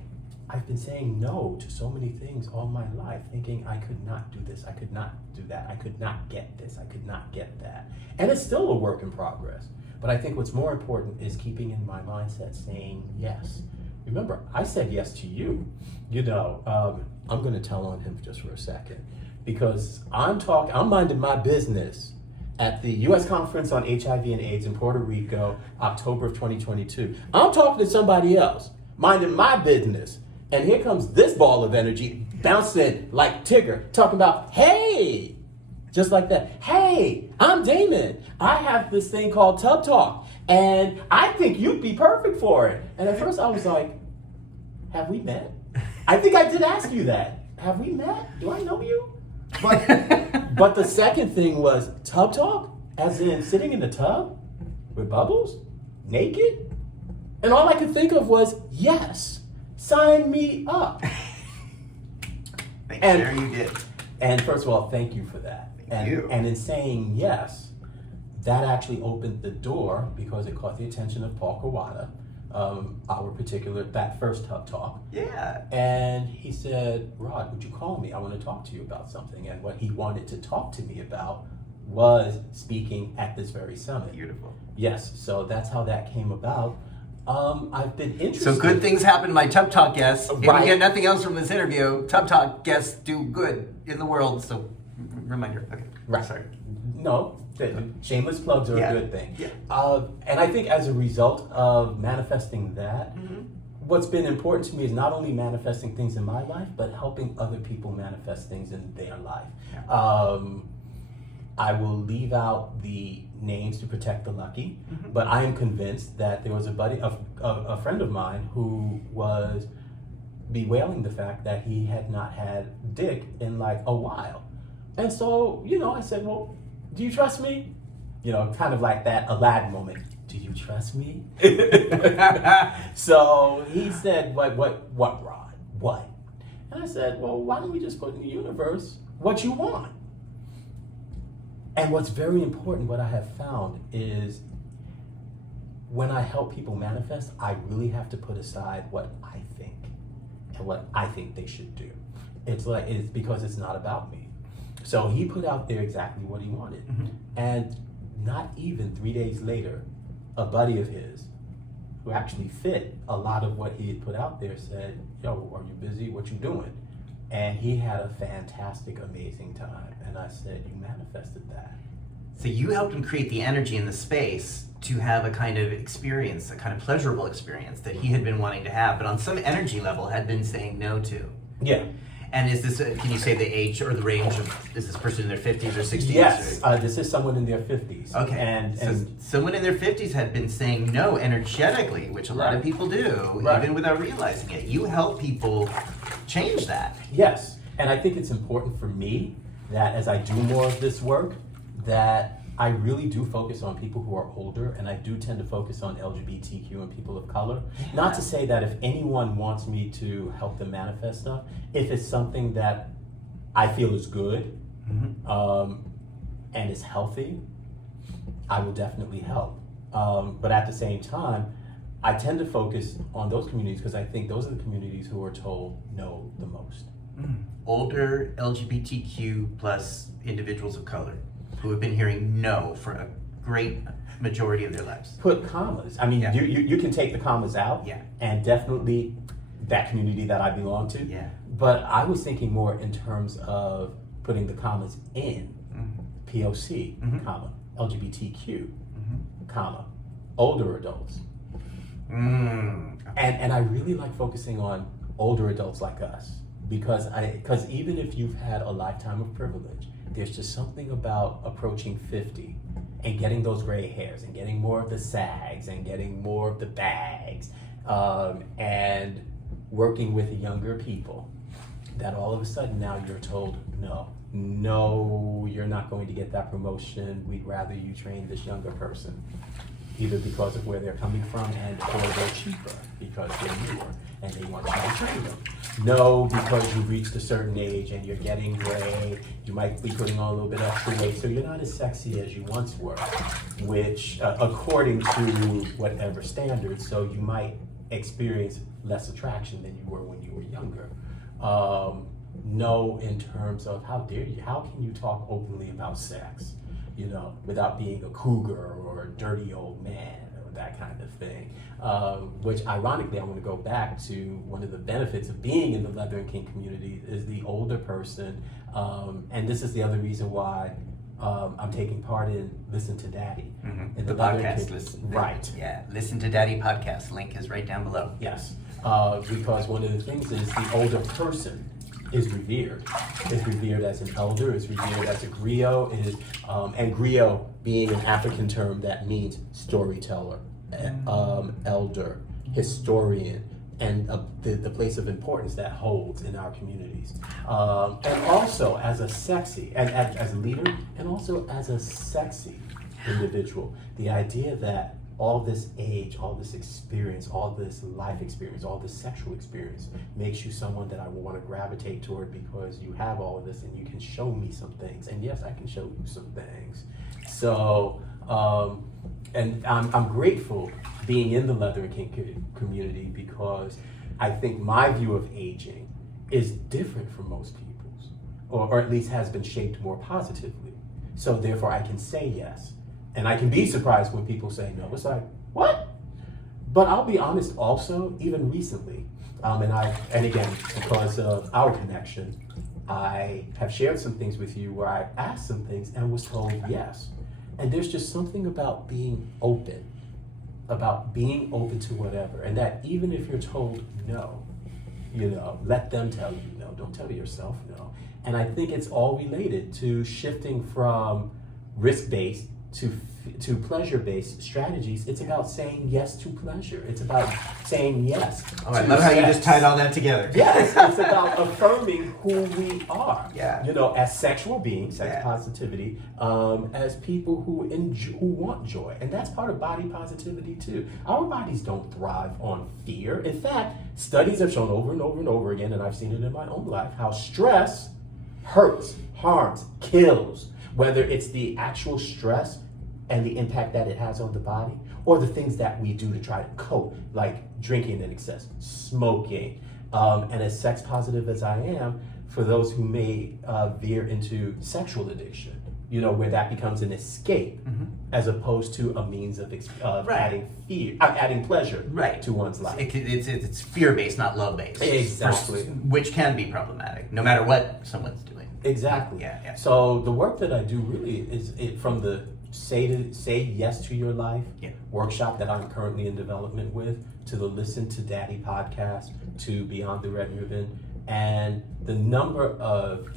I've been saying no to so many things all my life, thinking I could not do this, I could not do that, I could not get this, I could not get that. And it's still a work in progress. But I think what's more important is keeping in my mindset saying yes. Remember, I said yes to you. I'm going to tell on him just for a second, because I'm minding my business at the U.S. Conference on HIV and AIDS in Puerto Rico, October of 2022. I'm talking to somebody else, minding my business. And here comes this ball of energy bouncing like Tigger, talking about, hey, just like that. Hey, I'm Damon. I have this thing called Tub Talk, and I think you'd be perfect for it. And at first I was like, have we met? I think I did ask you that. Have we met? Do I know you? But the second thing was Tub Talk, as in sitting in the tub with bubbles, naked. And all I could think of was, yes, sign me up. Sure you did. And first of all, thank you for that. And in saying yes, that actually opened the door, because it caught the attention of Paul Kawada, that first Tub Talk. Yeah. And he said, Rod, would you call me? I want to talk to you about something. And what he wanted to talk to me about was speaking at this very summit. Beautiful. Yes, so that's how that came about. I've been interested. So good things happen to my Tub Talk guests. If Right. you get nothing else from this interview, Tub Talk guests do good in the world. So reminder. Okay. Right. Sorry. No, shameless plugs are Yeah. a good thing. Yeah. And I think as a result of manifesting that, what's been important to me is not only manifesting things in my life, but helping other people manifest things in their life. Yeah. I will leave out the names to protect the lucky, but I am convinced that there was a friend of mine who was bewailing the fact that he had not had dick in like a while. And so, I said, well, do you trust me? Kind of like that Aladdin moment. Do you trust me? So he said, what, Rod? What? And I said, well, why don't we just put in the universe what you want? And what's very important, what I have found is when I help people manifest, I really have to put aside what I think and what I think they should do. It's because it's not about me. So he put out there exactly what he wanted. And not even 3 days later, a buddy of his who actually fit a lot of what he had put out there said, yo, are you busy? What you doing? And he had a fantastic, amazing time. And I said, you manifested that. So you helped him create the energy in the space to have a kind of experience, a kind of pleasurable experience that he had been wanting to have, but on some energy level had been saying no to. Yeah. And is this, can you say the age or the range of, is this person in their 50s or 60s? Yes, this is someone in their 50s. Okay. And so someone in their 50s had been saying no energetically, which a lot of people do, even without realizing it. You help people change that. Yes. And I think it's important for me that as I do more of this work, that I really do focus on people who are older, and I do tend to focus on LGBTQ and people of color. Not to say that if anyone wants me to help them manifest stuff, if it's something that I feel is good and is healthy, I will definitely help. But at the same time, I tend to focus on those communities because I think those are the communities who are told no the most. Older LGBTQ plus individuals of color who have been hearing no for a great majority of their lives. Put commas. I mean, you can take the commas out, and definitely that community that I belong to. Yeah. But I was thinking more in terms of putting the commas in POC, comma, LGBTQ, comma, older adults. And I really like focusing on older adults like us because even if you've had a lifetime of privilege, there's just something about approaching 50 and getting those gray hairs and getting more of the sags and getting more of the bags and working with younger people that all of a sudden now you're told, no, you're not going to get that promotion. We'd rather you train this younger person, either because of where they're coming from or they're cheaper because they're newer and they want you to train them. No, because you've reached a certain age and you're getting gray, you might be putting on a little bit extra weight, so you're not as sexy as you once were, which according to whatever standards, so you might experience less attraction than you were when you were younger. No, in terms of how dare you, how can you talk openly about sex, without being a cougar or a dirty old man or that kind of thing. Which ironically, I want to go back to one of the benefits of being in the leather and kink community is the older person. And this is the other reason why I'm taking part in Listen to Daddy. In the podcast, Listen. Right. Yeah, Listen to Daddy podcast. Link is right down below. Yes. Because one of the things is the older person is revered. Is revered as an elder, is revered as a griot, and griot being an African term that means storyteller, elder, historian, and the place of importance that holds in our communities. And also as a sexy, and as a leader, and also as a sexy individual. The idea that all this age, all this experience, all this life experience, all this sexual experience makes you someone that I will want to gravitate toward because you have all of this and you can show me some things. And yes, I can show you some things. So, and I'm grateful being in the leather and kink community because I think my view of aging is different from most people's, or at least has been shaped more positively. So therefore I can say yes. And I can be surprised when people say no. It's like, what? But I'll be honest also, even recently, and again, because of our connection, I have shared some things with you where I asked some things and was told yes. And there's just something about being open to whatever. And that even if you're told no, let them tell you no. Don't tell yourself no. And I think it's all related to shifting from risk-based to pleasure-based strategies. It's about saying yes to pleasure. It's about saying yes. Oh, I love how you just tied all that together. Yes, it's about affirming who we are. Yeah. As sexual beings, sex positivity, as people who want joy, and that's part of body positivity too. Our bodies don't thrive on fear. In fact, studies have shown over and over and over again, and I've seen it in my own life, how stress hurts, harms, kills. Whether it's the actual stress and the impact that it has on the body, or the things that we do to try to cope, like drinking in excess, smoking, and as sex positive as I am, for those who may veer into sexual addiction, where that becomes an escape as opposed to a means of adding pleasure to one's life. It's fear-based, not love-based. Exactly. Which can be problematic, no matter what someone's doing. Exactly. Yeah. So the work that I do really is from the say yes to your life workshop that I'm currently in development with, to the Listen to Daddy podcast, to Beyond the Red Ribbon, And the number of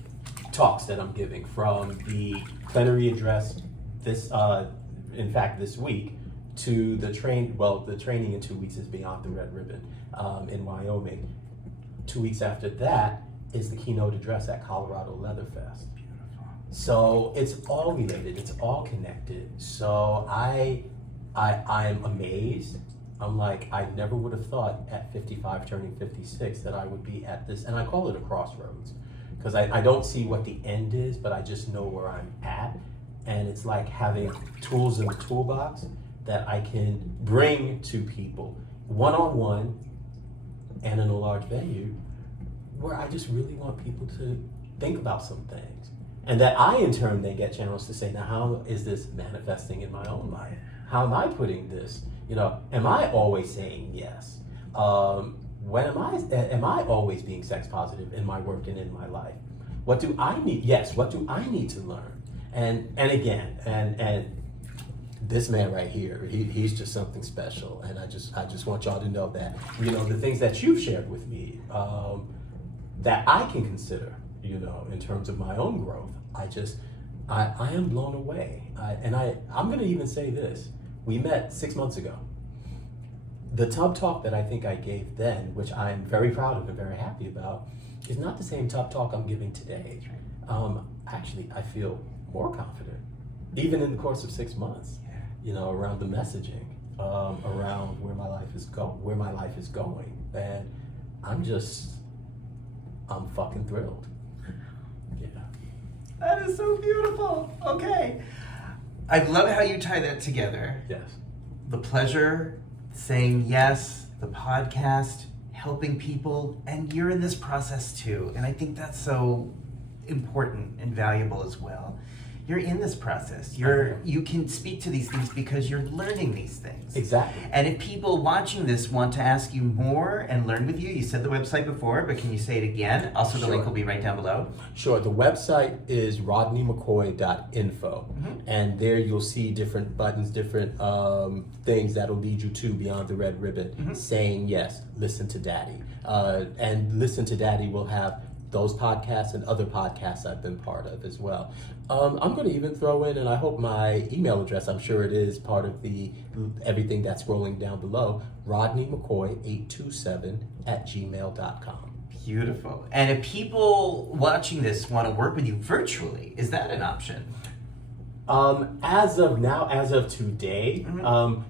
talks that I'm giving, from the plenary address this week, to the training in 2 weeks is Beyond the Red Ribbon in Wyoming. 2 weeks after that is the keynote address at Colorado Leatherfest. Beautiful. So it's all related, it's all connected. So I'm amazed. I'm like, I never would have thought at 55 turning 56 that I would be at this, and I call it a crossroads, because I don't see what the end is, but I just know where I'm at. And it's like having tools in the toolbox that I can bring to people one-on-one and in a large venue, where I just really want people to think about some things. And that I, in turn, then get channels to say, now, how is this manifesting in my own life? How am I putting this? Am I always saying yes? When am I always being sex positive in my work and in my life? What do I need? Yes, what do I need to learn? And again, this man right here, he's just something special. And I just want y'all to know that, the things that you've shared with me, that I can consider, in terms of my own growth, I am blown away. I'm gonna even say this. We met 6 months ago. The Tub Talk that I think I gave then, which I'm very proud of and very happy about, is not the same Tub Talk I'm giving today. Actually, I feel more confident, even in the course of 6 months, around the messaging, around where my life is going. And I'm fucking thrilled. Yeah. That is so beautiful. Okay. I love how you tie that together. Yes. The pleasure, saying yes, the podcast, helping people, and you're in this process too. And I think that's so important and valuable as well. You're in this process. You can speak to these things because you're learning these things. Exactly. And if people watching this want to ask you more and learn with you said the website before, but can you say it again? Also, the link will be right down below. Sure. The website is rodneymccoy.info. And there you'll see different buttons, different things that'll lead you to Beyond the Red Ribbon, saying yes, listen to Daddy. And Listen to Daddy will have those podcasts and other podcasts I've been part of as well. I'm going to even throw in, and I hope my email address, I'm sure it is part of everything that's scrolling down below, rodneymccoy827@gmail.com. Beautiful. And if people watching this want to work with you virtually, is that an option? As of now, as of today,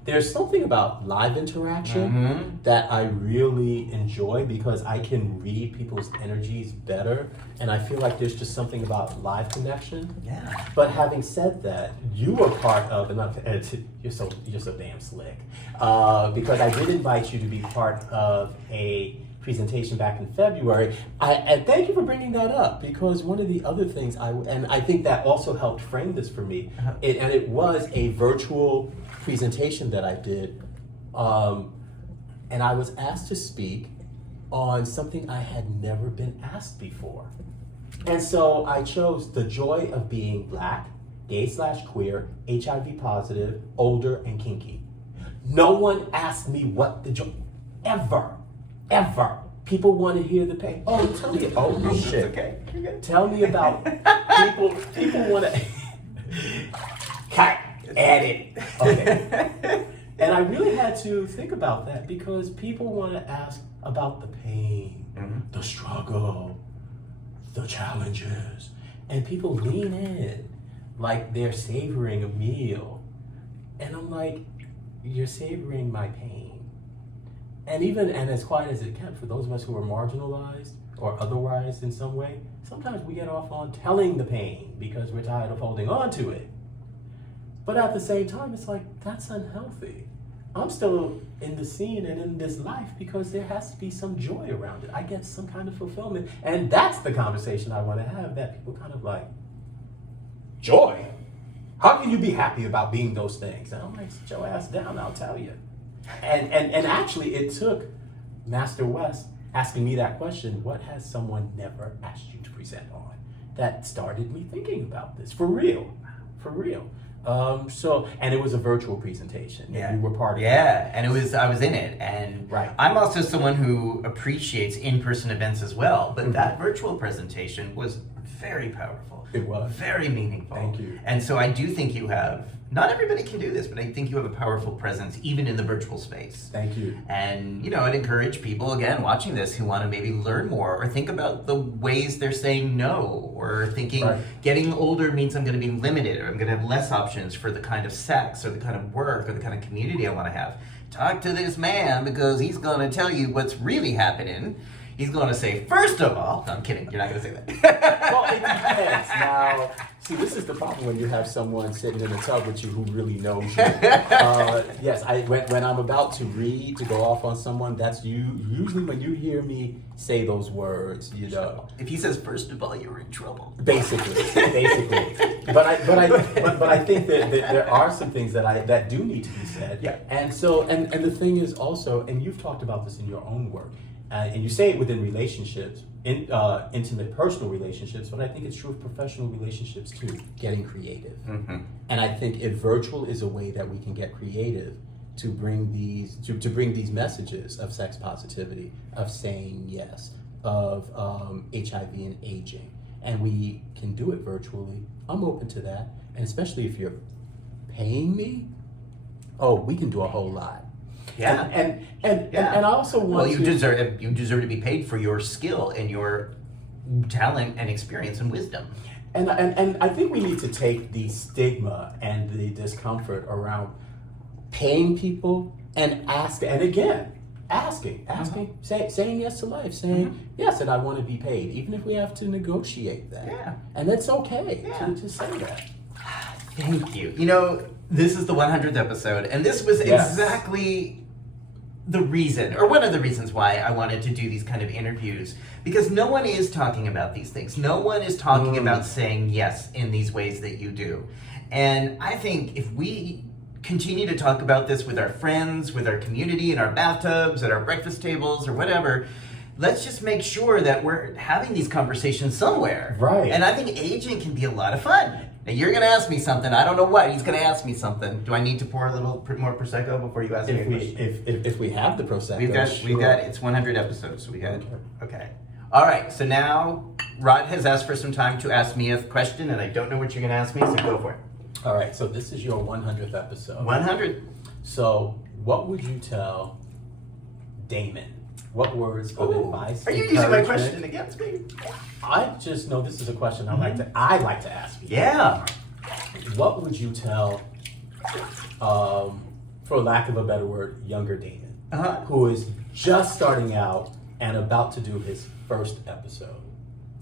there's something about live interaction that I really enjoy, because I can read people's energies better, and I feel like there's just something about live connection. Yeah. But having said that, you were part of, you're so damn slick, because I did invite you to be part of a presentation back in February. And thank you for bringing that up, because one of the other things I think that also helped frame this for me, it was a virtual presentation that I did, and I was asked to speak on something I had never been asked before. And so I chose the joy of being Black, gay/queer, HIV positive, older, and kinky. No one asked me what the joy, ever. People want to hear the pain. Oh, tell me. Oh, shit. Okay. You're good. Tell me about people want to cut, edit. Okay. And I really had to think about that, because people want to ask about the pain, the struggle, the challenges, and people lean in like they're savoring a meal. And I'm like, you're savoring my pain. And as quiet as it can, for those of us who are marginalized or otherwise in some way, sometimes we get off on telling the pain because we're tired of holding on to it. But at the same time, it's like, that's unhealthy. I'm still in the scene and in this life because there has to be some joy around it. I get some kind of fulfillment. And that's the conversation I want to have, that people kind of like, joy? How can you be happy about being those things? And I'm like, sit your ass down, I'll tell you. And actually, it took Master West asking me that question, what has someone never asked you to present on? That started me thinking about this, for real. For real. And it was a virtual presentation. Yeah. And you were part of it. Yeah, and I was in it. And Right. I'm also someone who appreciates in-person events as well, but that virtual presentation was very powerful. It was. Very meaningful. Thank you. And so I do think you have, not everybody can do this, but I think you have a powerful presence even in the virtual space. Thank you. And, I'd encourage people, again, watching this who want to maybe learn more or think about the ways they're saying no, or thinking getting older means I'm going to be limited, or I'm going to have less options for the kind of sex or the kind of work or the kind of community I want to have. Talk to this man, because he's going to tell you what's really happening. He's going to say, first of all, no, I'm kidding, you're not going to say that. Well, it depends. Now, see, this is the problem when you have someone sitting in a tub with you who really knows you. Yes, when I'm about to read, to go off on someone, that's usually when you hear me say those words, If he says, first of all, you're in trouble. Basically. But I think that there are some things that do need to be said. Yeah. And so, and the thing is also, and you've talked about this in your own work, and you say it within relationships, intimate personal relationships, but I think it's true of professional relationships too, getting creative. Mm-hmm. And I think if virtual is a way that we can get creative to bring these messages of sex positivity, of saying yes, of HIV and aging, and we can do it virtually, I'm open to that. And especially if you're paying me, we can do a whole lot. Yeah. And I also want you deserve to be paid for your skill and your talent and experience and wisdom. And I think we need to take the stigma and the discomfort around paying people and asking, saying yes to life, saying yes, and I want to be paid, even if we have to negotiate that. Yeah. And that's okay to say that. Thank you. This is the 100th episode, and this was exactly the reason, or one of the reasons why I wanted to do these kind of interviews, because no one is talking about these things. No one is talking about saying yes in these ways that you do. And I think if we continue to talk about this with our friends, with our community, in our bathtubs, at our breakfast tables, or whatever, let's just make sure that we're having these conversations somewhere. Right. And I think aging can be a lot of fun. Now, you're going to ask me something. I don't know what. He's going to ask me something. Do I need to pour a little more Prosecco before you ask me a question? If we have the Prosecco. We've got, it's 100 episodes, so we got, okay. All right, so now Rod has asked for some time to ask me a question, and I don't know what you're going to ask me, so go for it. All right, so this is your 100th episode. 100. So what would you tell Damon? What words of advice? Are you using my question against me? I just know this is a question I like to ask you. Yeah. What would you tell, for lack of a better word, younger Damon, who is just starting out and about to do his first episode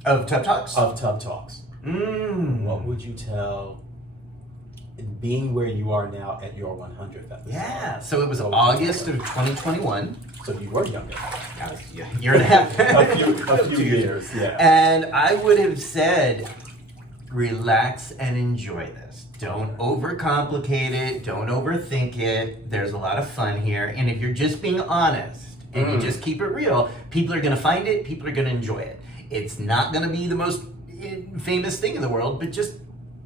of Tub Talks? Of Tub Talks. What would you tell, being where you are now at your 100th episode? Yeah. So it was August of 2021. So you were younger. Year and a half. a few years, yeah. And I would have said, relax and enjoy this. Don't overcomplicate it. Don't overthink it. There's a lot of fun here. And if you're just being honest and you just keep it real, people are going to find it. People are going to enjoy it. It's not going to be the most famous thing in the world, but just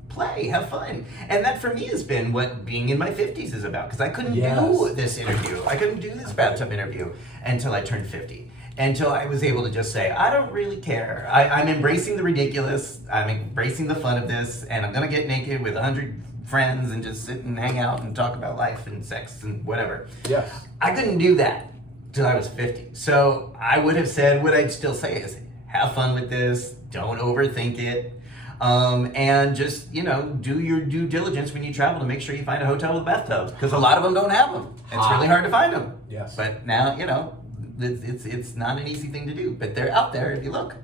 play, have fun. And that for me has been what being in my 50s is about, because I couldn't do this interview. I couldn't do this bathtub interview until I turned 50. Until I was able to just say, I don't really care. I'm embracing the ridiculous. I'm embracing the fun of this. And I'm going to get naked with 100 friends and just sit and hang out and talk about life and sex and whatever. Yes. I couldn't do that till I was 50. So I would have said what I'd still say is, have fun with this. Don't overthink it. And just, do your due diligence when you travel to make sure you find a hotel with bathtubs, because a lot of them don't have them. It's really hard to find them. Yes. But now, it's not an easy thing to do, but they're out there if you look.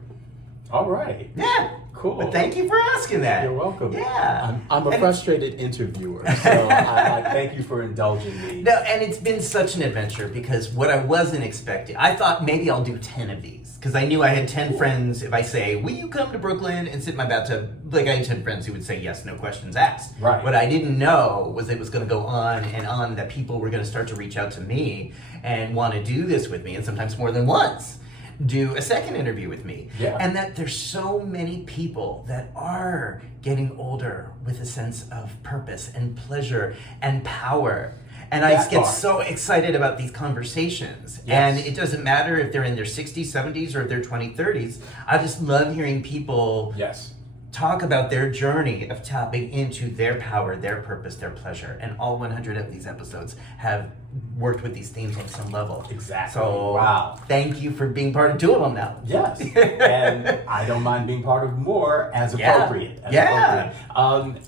All right. Yeah. Cool. But thank you for asking that. You're welcome. Yeah. I'm a frustrated interviewer, so I thank you for indulging me. No, and it's been such an adventure, because what I wasn't expecting, I thought maybe I'll do 10 of these, because I knew I had 10 friends. If I say, will you come to Brooklyn and sit in my bathtub? Like, I had 10 friends who would say yes, no questions asked. Right. What I didn't know was it was going to go on and on, that people were going to start to reach out to me and want to do this with me, and sometimes more than once. do a second interview with me. Yeah. And that there's so many people that are getting older with a sense of purpose and pleasure and power. And I That get part. so excited about these conversations. Yes. And it doesn't matter if they're in their 60s, 70s, or their 20s, 30s. I just love hearing people Yes. talk about their journey of tapping into their power, their purpose, their pleasure. And all 100 of these episodes have worked with these themes on some level. Exactly. So, Wow. thank you for being part of two of them now. Yes, and I don't mind being part of more as Yeah. appropriate. Yeah.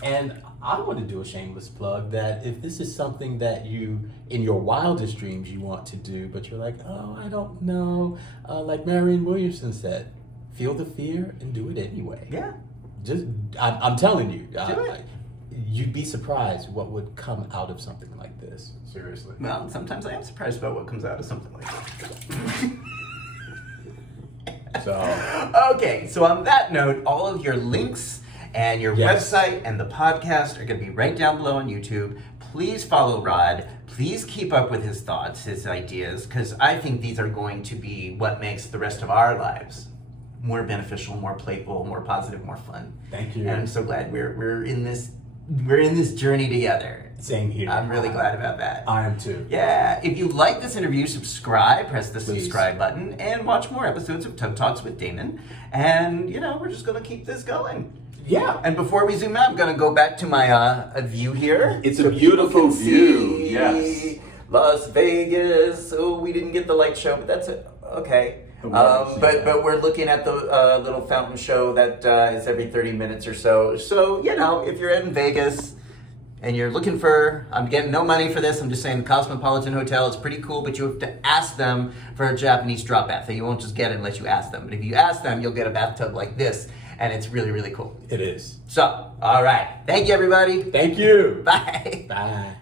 And I want to do a shameless plug that if this is something that you, in your wildest dreams, you want to do, but you're like, oh, I don't know, like Marianne Williamson said, feel the fear and do it anyway. Yeah. Just, I'm telling you, Do it. you'd be surprised what would come out of something like this. Seriously. Well, sometimes I am surprised about what comes out of something like that. So, Okay, so on that note, all of your links and your Yes. website and the podcast are going to be right down below on YouTube. Please follow Rod. Please keep up with his thoughts, his ideas, because I think these are going to be what makes the rest of our lives more beneficial, more playful, more positive, more fun. thank you. And I'm so glad we're in this journey together. Same here. I'm really glad about that. I am too. Yeah, if you like this interview, subscribe, press the Please. subscribe button, and watch more episodes of Tug Talks with Damon. And, we're just going to keep this going. Yeah. And before we zoom out, I'm going to go back to my view here. It's a So people beautiful can view, see yes. Las Vegas. Oh, we didn't get the light show, but that's okay. The water's, yeah. But we're looking at the little fountain show that is every 30 minutes or so. So, if you're in Vegas and you're looking for, I'm getting no money for this, I'm just saying the Cosmopolitan Hotel is pretty cool, but you have to ask them for a Japanese drop bath. You won't just get it unless you ask them. But if you ask them, you'll get a bathtub like this, and it's really, really cool. It is. So, all right. Thank you, everybody. Thank you. Bye. Bye.